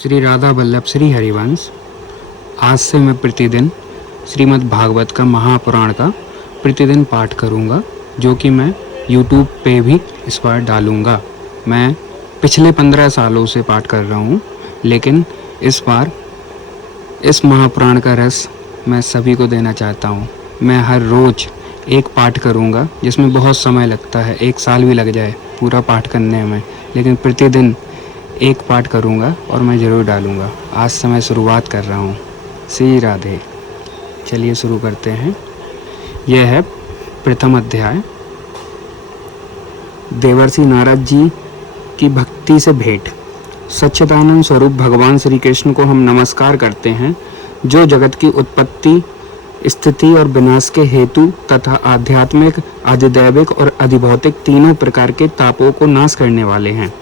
श्री राधा वल्लभ श्री हरिवंश। आज से मैं प्रतिदिन श्रीमद् भागवत का महापुराण का प्रतिदिन पाठ करूँगा, जो कि मैं YouTube पे भी इस बार डालूँगा। मैं पिछले 15 सालों से पाठ कर रहा हूँ, लेकिन इस बार इस महापुराण का रस मैं सभी को देना चाहता हूँ। मैं हर रोज़ एक पाठ करूँगा, जिसमें बहुत समय लगता है, 1 साल भी लग जाए पूरा पाठ करने में, लेकिन प्रतिदिन एक पाठ करूँगा और मैं ज़रूर डालूँगा। आज से मैं शुरुआत कर रहा हूँ। श्री राधे। चलिए शुरू करते हैं। यह है प्रथम अध्याय, देवर्षि नारद जी की भक्ति से भेंट। सच्चिदानंद स्वरूप भगवान श्री कृष्ण को हम नमस्कार करते हैं, जो जगत की उत्पत्ति, स्थिति और विनाश के हेतु तथा आध्यात्मिक, अधिदैविक और अधिभौतिक तीनों प्रकार के तापों को नाश करने वाले हैं।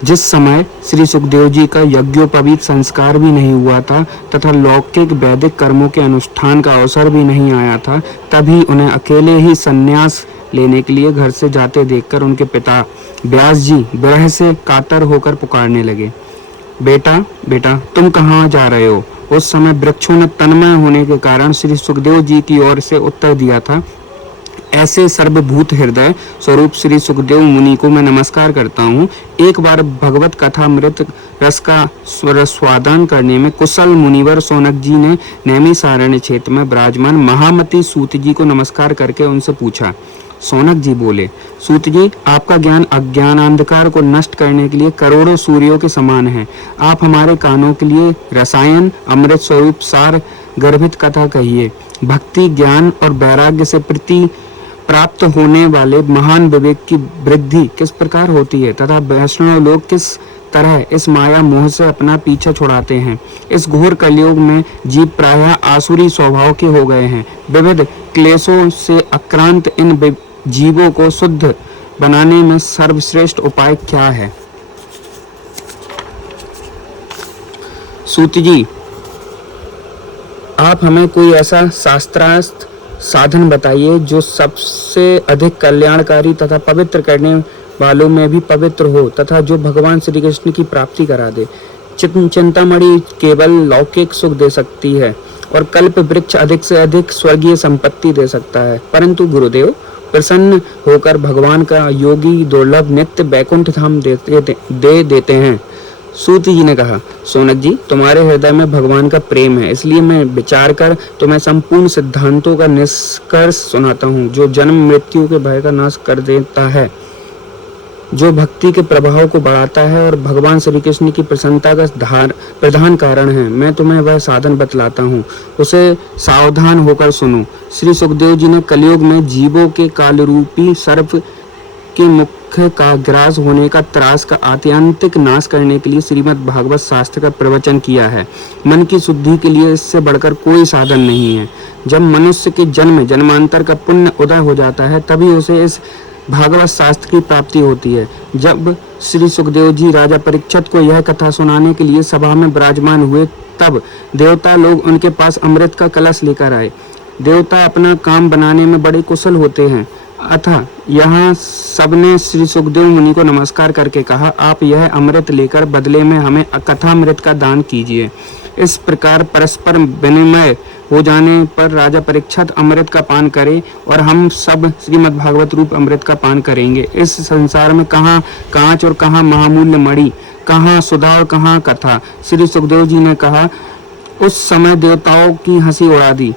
जिस समय श्री सुखदेव जी का यज्ञोपवीत संस्कार भी नहीं हुआ था तथा लौकिक वैदिक कर्मों के अनुष्ठान का अवसर भी नहीं आया था, तभी उन्हें अकेले ही संन्यास लेने के लिए घर से जाते देखकर उनके पिता व्यास जी विरह से कातर होकर पुकारने लगे, बेटा बेटा तुम कहाँ जा रहे हो? उस समय वृक्षों ने तन्मय होने के कारण श्री सुखदेव जी की ओर से उत्तर दिया था, ऐसे सर्वभूत हृदय स्वरूप श्री सुखदेव मुनि को मैं नमस्कार करता हूँ। एक बार भगवत कथा मृत रस का स्वादन करने में कुशल मुनिवर सौनक जी ने नैमिषारण्य क्षेत्र में विराजमान महामती सूत जी को नमस्कार करके उनसे पूछा। सौनक जी बोले, सूत जी, आपका ज्ञान अज्ञान अंधकार को नष्ट करने के लिए करोड़ों सूर्यों के समान है। आप हमारे कानों के लिए रसायन अमृत स्वरूप सार गर्भित कथा कहिए। भक्ति, ज्ञान और वैराग्य से प्राप्त होने वाले महान विवेक की वृद्धि किस प्रकार होती है तथा वैष्णव लोग किस तरह इस माया मोह से अपना पीछा छुड़ाते हैं। इस घोर कलयुग में जीव प्रायः आसुरी स्वभाव के हो गए हैं। विविध क्लेशों से आक्रांत इन जीवों को शुद्ध बनाने में सर्वश्रेष्ठ उपाय क्या है? सूत जी, आप हमें कोई ऐसा शास्त्रार्थ साधन बताइए जो सबसे अधिक कल्याणकारी तथा पवित्र करने वालों में भी पवित्र हो तथा जो भगवान श्री कृष्ण की प्राप्ति करा दे। चिंतामणि केवल लौकिक सुख दे सकती है और कल्प वृक्ष अधिक से अधिक स्वर्गीय संपत्ति दे सकता है, परंतु गुरुदेव प्रसन्न होकर भगवान का योगी दुर्लभ नित्य बैकुंठ धाम दे देते हैं। सूत जी ने कहा, सौनक जी, तुम्हारे हृदय में भगवान का प्रेम है, इसलिए मैं विचार कर तुम्हें संपूर्ण सिद्धांतों का निष्कर्ष सुनाता हूँ, जो जन्म मृत्यु के भय का नाश कर देता है, जो भक्ति के प्रभाव को बढ़ाता है और भगवान श्री कृष्ण की प्रसन्नता का प्रधान कारण है। मैं तुम्हें वह साधन बतलाता हूँ, उसे सावधान होकर सुनो। श्री सुखदेव जी ने कलयुग में जीवों के कालरूपी सर्प के मुख्य का ग्रास होने का त्रास का आत्यंतिक नाश करने के लिए श्रीमद् भागवत शास्त्र का प्रवचन किया है। मन की शुद्धि के लिए इससे बढ़कर कोई साधन नहीं है। जब मनुष्य के जन्म जन्मांतर का पुण्य उदय हो जाता है, तभी उसे इस भागवत शास्त्र की प्राप्ति होती है। जब श्री सुखदेव जी राजा परीक्षित को यह कथा सुनाने के लिए सभा में विराजमान हुए, तब देवता लोग उनके पास अमृत का कलश लेकर आए। देवता अपना काम बनाने में बड़े कुशल होते हैं, अतः यहाँ सबने श्री सुखदेव मुनि को नमस्कार करके कहा, आप यह अमृत लेकर बदले में हमें कथामृत का दान कीजिए। इस प्रकार परस्पर विनिमय हो जाने पर राजा परीक्षित अमृत का पान करे और हम सब श्रीमद् भागवत रूप अमृत का पान करेंगे। इस संसार में कहाँ कांच और कहाँ महामूल्य मणि, कहाँ सुधा और कहाँ कथा। श्री सुखदेव जी ने कहा, उस समय देवताओं की हंसी उड़ा दी।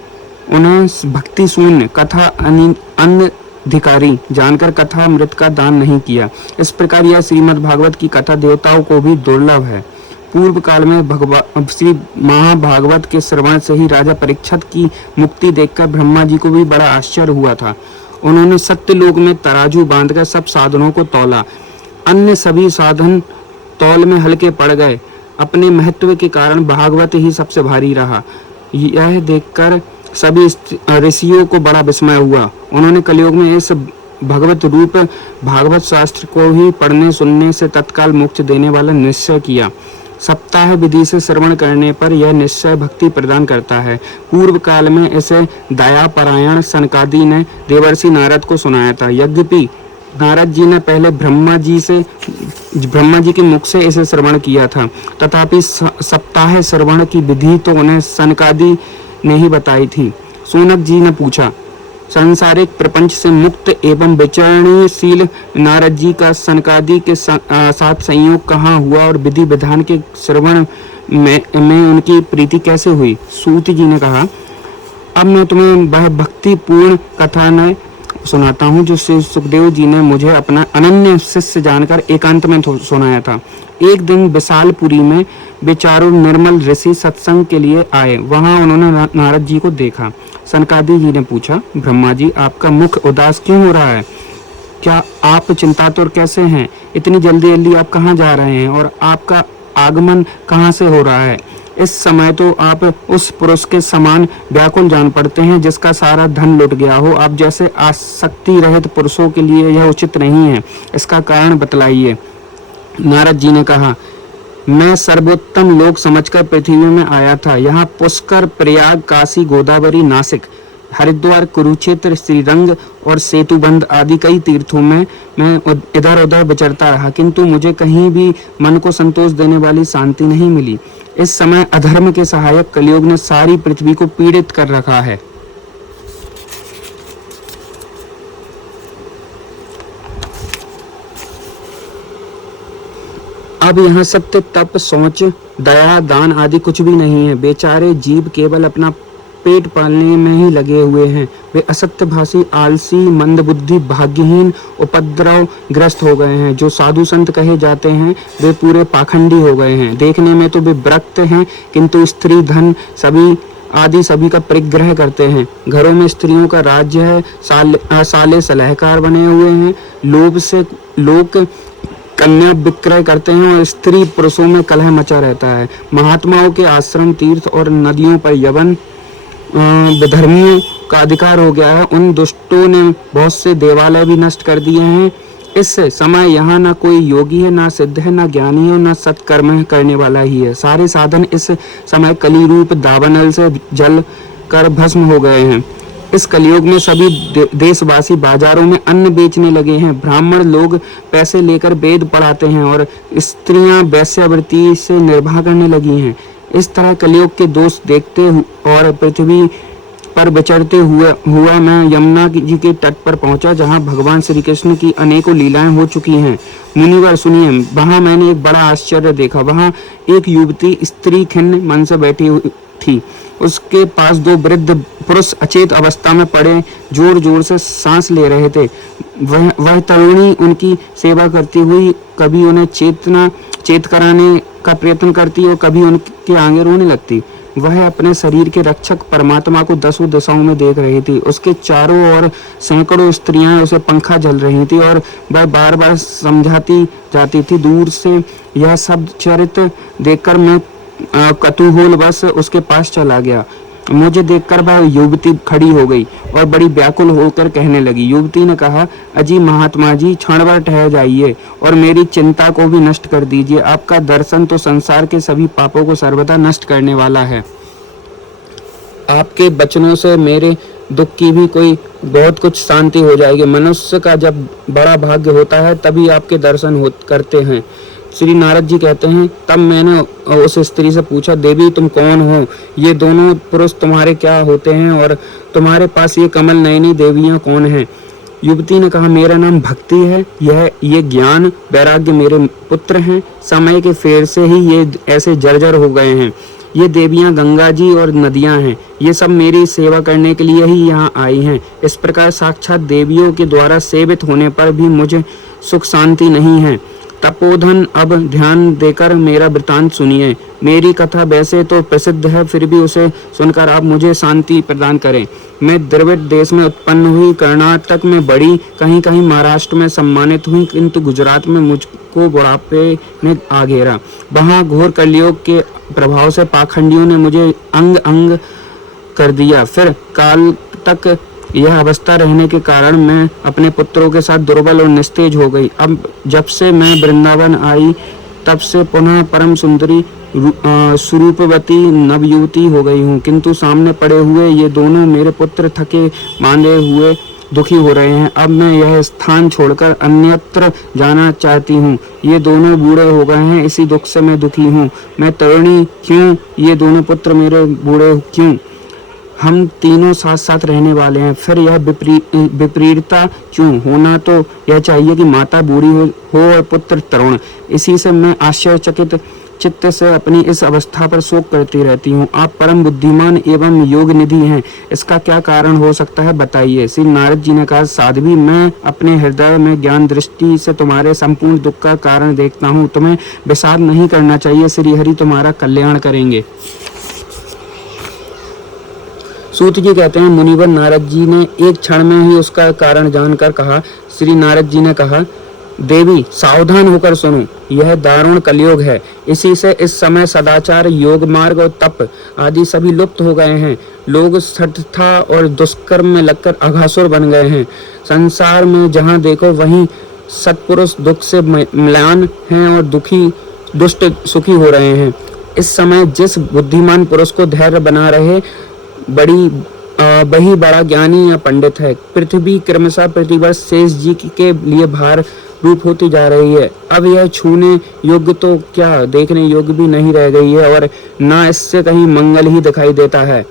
उन्हें भक्ति शून्य कथा अन्य अधिकारी जानकर कथा अमृत का दान नहीं किया। इस प्रकार यह श्रीमद् भागवत की कथा देवताओं को भी दुर्लभ है। पूर्व काल में श्री महाभागवत के श्रवण से ही राजा परीक्षित की मुक्ति देखकर ब्रह्मा जी को भी बड़ा आश्चर्य हुआ था। उन्होंने सत्यलोक में तराजू बांधकर सब साधनों को तौला। अन्य सभी साधन तौल में हल्के पड़ गए। अपने महत्व के कारण भागवत ही सबसे भारी रहा। यह देखकर सभी ऋषियों को बड़ा विस्मय हुआ। उन्होंने कलयुग में इस भगवत रूप भागवत शास्त्र को ही पढ़ने सुनने से तत्काल मोक्ष देने वाला निश्चय किया। सप्ताह विधि से श्रवण करने पर यह निश्चय भक्ति प्रदान करता है। पूर्व काल में इसे दयापरायण सनकादि ने देवर्षि नारद को सुनाया था। यद्यपि नारद जी ने पहले ब्रह्मा जी के मुख से इसे श्रवण किया था, तथापि सप्ताह श्रवण की विधि तो उन्हें सनकादि ने ही बताई थी। शौनक जी ने पूछा, सांसारिक प्रपंच से मुक्त एवं विचरणशील नारद जी का सनकादि के साथ संयोग कहाँ हुआ और विधि विधान के श्रवण में उनकी प्रीति कैसे हुई? सूत जी ने कहा, अब मैं तुम्हें वह भक्तिपूर्ण कथा न सुनाता हूँ जो श्री सुखदेव जी ने मुझे अपना अनन्य शिष्य जानकर एकांत में सुनाया था। एक दिन विशालपुरी में बेचारो निर्मल ऋषि सत्संग के लिए आए। वहां उन्होंने नारद जी को देखा। सनकादि जी ने पूछा, ब्रह्मा जी, आपका मुख उदास क्यों हो रहा है? क्या आप चिंतातुर कैसे हैं? इतनी जल्दी जल्दी आप कहाँ जा रहे हैं और आपका आगमन कहाँ से हो रहा है? इस समय तो आप उस पुरुष के समान व्याकुल जान पड़ते हैं जिसका सारा धन लुट गया हो। आप जैसे आसक्ति रहित पुरुषों के लिए यह उचित नहीं है। इसका कारण बतलाइए। नारद जी ने कहा, मैं सर्वोत्तम लोक समझकर पृथ्वी में आया था। यहाँ पुष्कर, प्रयाग, काशी, गोदावरी, नासिक, हरिद्वार, कुरुक्षेत्र, श्रीरंग और सेतुबंध आदि कई तीर्थों में मैं इधर उधर विचरता रहा, किंतु मुझे कहीं भी मन को संतोष देने वाली शांति नहीं मिली। इस समय अधर्म के सहायक कलयुग ने सारी पृथ्वी को पीड़ित कर रखा है। अब यहाँ सत्य, तप, शौच, दया, दान आदि कुछ भी नहीं है। बेचारे जीव केवल अपना पेट पालने में ही लगे हुए हैं। वे असत्य भाषी, आलसी, मंदबुद्धि, भाग्यहीन, उपद्रव ग्रस्त हो गए हैं। जो साधु संत कहे जाते हैं वे पूरे पाखंडी हो गए हैं। देखने में तो वे विरक्त हैं, किंतु स्त्री, धन सभी का परिग्रह करते हैं। घरों में स्त्रियों का राज्य है। साले सलाहकार बने हुए हैं। लोभ से लोग कन्या विक्रय करते हैं और स्त्री पुरुषों में कलह मचा रहता है। महात्माओं के आश्रम, तीर्थ और नदियों पर यवन विधर्मियों का अधिकार हो गया है। उन दुष्टों ने बहुत से देवालय भी नष्ट कर दिए हैं। इस समय यहाँ ना कोई योगी है, ना सिद्ध है, ना ज्ञानी है, ना सत्कर्म करने वाला ही है। सारे साधन इस समय कली रूप दावानल से जल कर भस्म हो गए हैं। इस कलयुग में सभी देशवासी बाजारों में अन्न बेचने लगे हैं। ब्राह्मण लोग पैसे लेकर वेद पढ़ाते हैं और स्त्रियां वेश्यावृत्ति से निर्वाह करने लगी हैं। इस तरह कलयुग के दोष देखते और पृथ्वी पर विचरते हुआ मैं यमुना जी के तट पर पहुंचा, जहां भगवान श्री कृष्ण की अनेकों लीलाएं हो चुकी हैं। मुनिवर सुनिए, वहां मैंने एक बड़ा आश्चर्य देखा। वहां एक युवती स्त्री खिन्न मन से बैठी हुई थी। उसके पास दो वृद्ध पुरुष अचेत अवस्था में पड़े जोर जोर से सांस ले रहे थे। वह तरुणी उनकी सेवा करती हुई कभी उन्हें चेत कराने का प्रयत्न करती और कभी उनके आगे रोने लगती। वह अपने शरीर के रक्षक परमात्मा को दसों दिशाओं में देख रही थी। उसके चारों ओर सैकड़ों स्त्रियां उसे पंखा झल रही थी और वह बार बार समझाती जाती थी। दूर से यह सब चरित्र देखकर मैं कतूहलवश उसके पास चला गया। मुझे देखकर वह युवती खड़ी हो गई और बड़ी व्याकुल होकर कहने लगी। युवती ने कहा, अजी महात्मा जी, क्षण भर ठहर जाइए और मेरी चिंता को भी नष्ट कर दीजिए। आपका दर्शन तो संसार के सभी पापों को सर्वदा नष्ट करने वाला है। आपके वचनों से मेरे दुख की भी कोई बहुत कुछ शांति हो जाएगी। मनुष्य का जब बड़ा भाग्य होता है तभी आपके दर्शन करते हैं। श्री नारद जी कहते हैं, तब मैंने उस स्त्री से पूछा, देवी तुम कौन हो? ये दोनों पुरुष तुम्हारे क्या होते हैं और तुम्हारे पास ये कमल नयनी देवियां कौन हैं? युवती ने कहा, मेरा नाम भक्ति है। ये ज्ञान वैराग्य मेरे पुत्र हैं। समय के फेर से ही ये ऐसे जर्जर हो गए हैं। ये देवियां गंगा जी और नदियां हैं। ये सब मेरी सेवा करने के लिए ही यहाँ आई हैं। इस प्रकार साक्षात देवियों के द्वारा सेवित होने पर भी मुझे सुख शांति नहीं है। तपोधन, अब ध्यान देकर मेरा वृतांत सुनिए। मेरी कथा वैसे तो प्रसिद्ध है, फिर भी उसे सुनकर आप मुझे शांति प्रदान करें। मैं द्रविड़ देश में उत्पन्न हुई, कर्नाटक में बड़ी, कहीं कहीं महाराष्ट्र में सम्मानित हुई, किंतु गुजरात में मुझको बुढ़ापे ने आ घेरा। वहाँ घोर कलयुग के प्रभाव से पाखंडियों ने मुझे अंग अंग कर दिया। फिर काल तक यह अवस्था रहने के कारण मैं अपने पुत्रों के साथ दुर्बल और निस्तेज हो गई। अब जब से मैं वृंदावन आई तब से पुनः परम सुंदरी स्वरूपवती नवयुवती हो गई हूँ, किंतु सामने पड़े हुए ये दोनों मेरे पुत्र थके बांधे हुए दुखी हो रहे हैं। अब मैं यह स्थान छोड़कर अन्यत्र जाना चाहती हूँ। ये दोनों बूढ़े हो गए हैं, इसी दुख से मैं दुखी हूँ। मैं तरुणी क्यों, ये दोनों पुत्र मेरे बूढ़े क्यों? हम तीनों साथ साथ रहने वाले हैं, फिर यह विपरीतता क्यों? होना तो यह चाहिए कि माता बूढ़ी हो और पुत्र तरुण। इसी से मैं आश्चर्यचकित चित्त से अपनी इस अवस्था पर शोक करती रहती हूँ। आप परम बुद्धिमान एवं योग निधि हैं, इसका क्या कारण हो सकता है, बताइए। श्री नारद जी ने कहा, साध्वी, मैं अपने हृदय में ज्ञान दृष्टि से तुम्हारे संपूर्ण दुख का कारण देखता हूँ। तुम्हें विषाद नहीं करना चाहिए, श्री हरि तुम्हारा कल्याण करेंगे। सूत जी कहते हैं, मुनिवर नारद जी ने एक क्षण में ही उसका कारण जानकर कहा। श्री नारद जी ने कहा, देवी सावधान होकर सुनो, यह दारुण कलयुग है। इसी से इस समय सदाचार, योग मार्ग और तप आदि सभी लुप्त हो गए हैं। लोग सठता और दुष्कर्म में लगकर अघासुर बन गए हैं। संसार में जहाँ देखो वहीं सत्पुरुष दुख से म्लान हैं और दुष्ट सुखी हो रहे हैं। इस समय जिस बुद्धिमान पुरुष को धैर्य बना रहे वही बड़ा ज्ञानी या पंडित है। पृथ्वी क्रमशः प्रतिवर्ष शेष जी के लिए भार रूप होती जा रही है। अब यह छूने योग्य तो क्या, देखने योग्य भी नहीं रह गई है और ना इससे कहीं मंगल ही दिखाई देता है।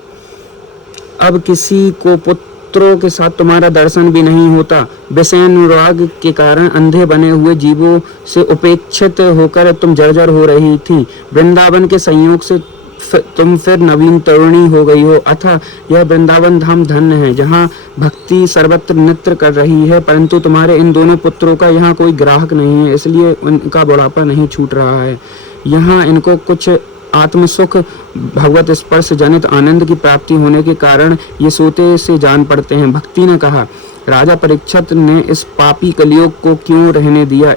अब किसी को पुत्रों के साथ तुम्हारा दर्शन भी नहीं होता। विषय अनुराग के कारण अंधे बने हुए जीवों से उपेक्षित होकर तुम जर्जर हो रही थी। वृंदावन के संयोग से तुम फिर नवीन तरुणी हो गई हो। अतः यह वृंदावन धाम धन्य है, जहाँ भक्ति सर्वत्र नृत्य कर रही है। परंतु तुम्हारे इन दोनों पुत्रों का यहाँ कोई ग्राहक नहीं है, इसलिए उनका बुढ़ापा नहीं छूट रहा है। यहाँ इनको कुछ आत्मसुख, भगवत स्पर्श जनित आनंद की प्राप्ति होने के कारण ये सोते से जान पड़ते हैं। भक्ति ने कहा, राजा परीक्षित ने इस पापी कलियुग को क्यों रहने दिया?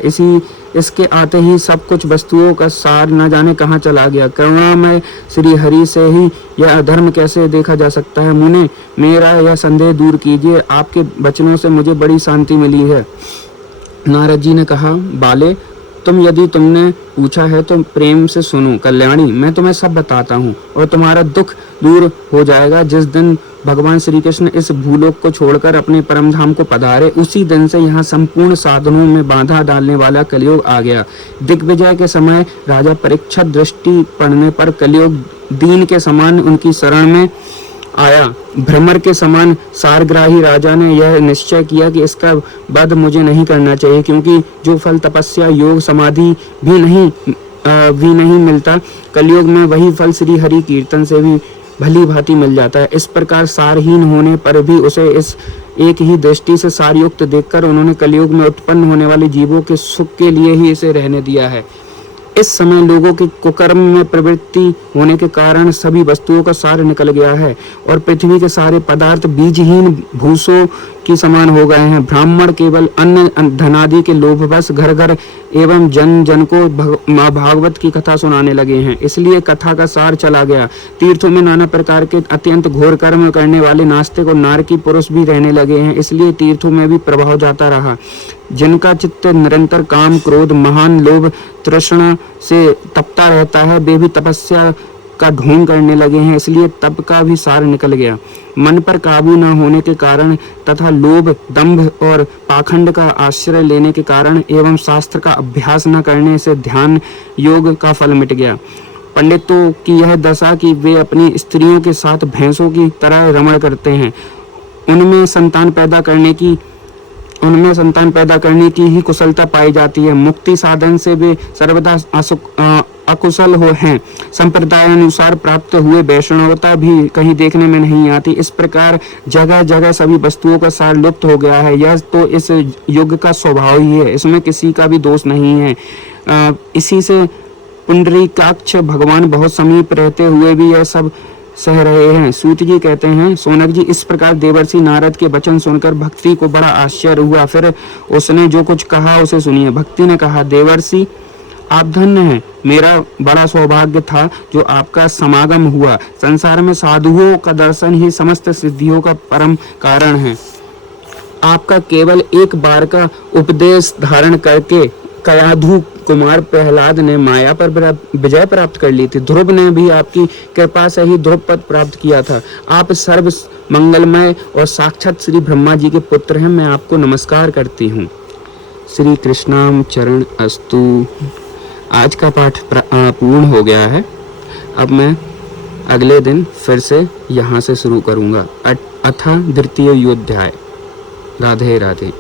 इसके आते ही सब कुछ वस्तुओं का सार न जाने कहाँ चला गया। करुणामय श्री हरि से ही यह अधर्म कैसे देखा जा सकता है? मुने, मेरा यह संदेह दूर कीजिए, आपके वचनों से मुझे बड़ी शांति मिली है। नारद जी ने कहा, बाले, यदि तुमने पूछा है तो प्रेम से सुनो। कल्याणी, मैं तुम्हें सब बताता हूँ और तुम्हारा दुख दूर हो जाएगा। जिस दिन भगवान श्री कृष्ण इस भूलोक को छोड़कर अपने परम धाम को पधारे, उसी दिन से यहाँ संपूर्ण साधनों में बाधा डालने वाला कलयुग आ गया। दिग्विजय के समय राजा परीक्षित दृष्टि पड़ने पर कलयुग दीन के समान उनकी शरण में आया। भ्रमर के समान सारग्राही राजा ने यह निश्चय किया कि इसका वध मुझे नहीं करना चाहिए, क्योंकि जो फल तपस्या, योग, समाधि भी नहीं मिलता, कलयुग में वही फल श्री हरि कीर्तन से भी भली भांति मिल जाता है। इस प्रकार सारहीन होने पर भी उसे इस एक ही दृष्टि से सारयुक्त देखकर उन्होंने कलयुग में उत्पन्न होने वाले जीवों के सुख के लिए ही इसे रहने दिया है। इस समय लोगों की कुकर्म में प्रवृत्ति होने के कारण सभी वस्तुओं का सार निकल गया है और पृथ्वी के सारे पदार्थ बीजहीन भूसों की समान हो गए हैं। ब्राह्मण केवल अन्न धनादि के लोभवश घर घर एवं जन जन को भागवत की कथा सुनाने लगे हैं। इसलिए कथा का सार चला गया। तीर्थों में नाना प्रकार के अत्यंत घोर कर्म करने वाले नास्तिक और नारकी पुरुष भी रहने लगे हैं। इसलिए तीर्थों में भी प्रभाव जाता रहा। जिनका चित्त निरंतर काम, क्रोध, महान लोभ, तृष्णा से तपता रहता है, वे भी तपस्या का ढोंग करने लगे हैं। इसलिए तप का भी सार निकल गया। मन पर काबू न होने के कारण तथा लोभ, दंभ और पाखंड का आश्रय लेने के कारण एवं शास्त्र का अभ्यास न करने से ध्यान योग का फल मिट गया। पंडितों की यह दशा कि वे अपनी स्त्रियों के साथ भैंसों की तरह रमण करते हैं। उनमें संतान पैदा करने की ही कुशलता पाई जाती है। मुक्ति साधन से वे सर्वदा अकुशल हैं। संप्रदाय अनुसार प्राप्त हुए वैष्णवता भी कहीं देखने में नहीं आती। इस प्रकार जगह जगह सभी वस्तुओं का सार लुप्त हो गया है। यह तो इस युग का स्वभाव ही है, इसमें किसी का भी दोष नहीं है। इसी से पुंडरीकाक्ष भगवान बहुत समीप रहते हुए भी यह सब सह रहे हैं। सूत जी कहते हैं, सोनक जी, इस प्रकार देवर्षि नारद के वचन सुनकर भक्ति को बड़ा आश्चर्य हुआ। फिर उसने जो कुछ कहा उसे सुनिए। भक्ति ने कहा, देवर्षि, आप धन्य हैं। मेरा बड़ा सौभाग्य था जो आपका समागम हुआ। संसार में साधुओं का दर्शन ही समस्त सिद्धियों का परम कारण है। आपका केवल एक बार का उपदेश धारण करके कयाधु कुमार प्रहलाद ने माया पर विजय प्राप्त कर ली थी। ध्रुव ने भी आपकी कृपा से ही ध्रुव पद प्राप्त किया था। आप सर्व मंगलमय और साक्षात श्री ब्रह्मा जी के पुत्र हैं, मैं आपको नमस्कार करती हूँ। श्री कृष्णाम चरण अस्तु। आज का पाठ पूर्ण हो गया है। अब मैं अगले दिन फिर से यहाँ से शुरू करूँगा। अथ द्वितीय अध्याय। राधे राधे।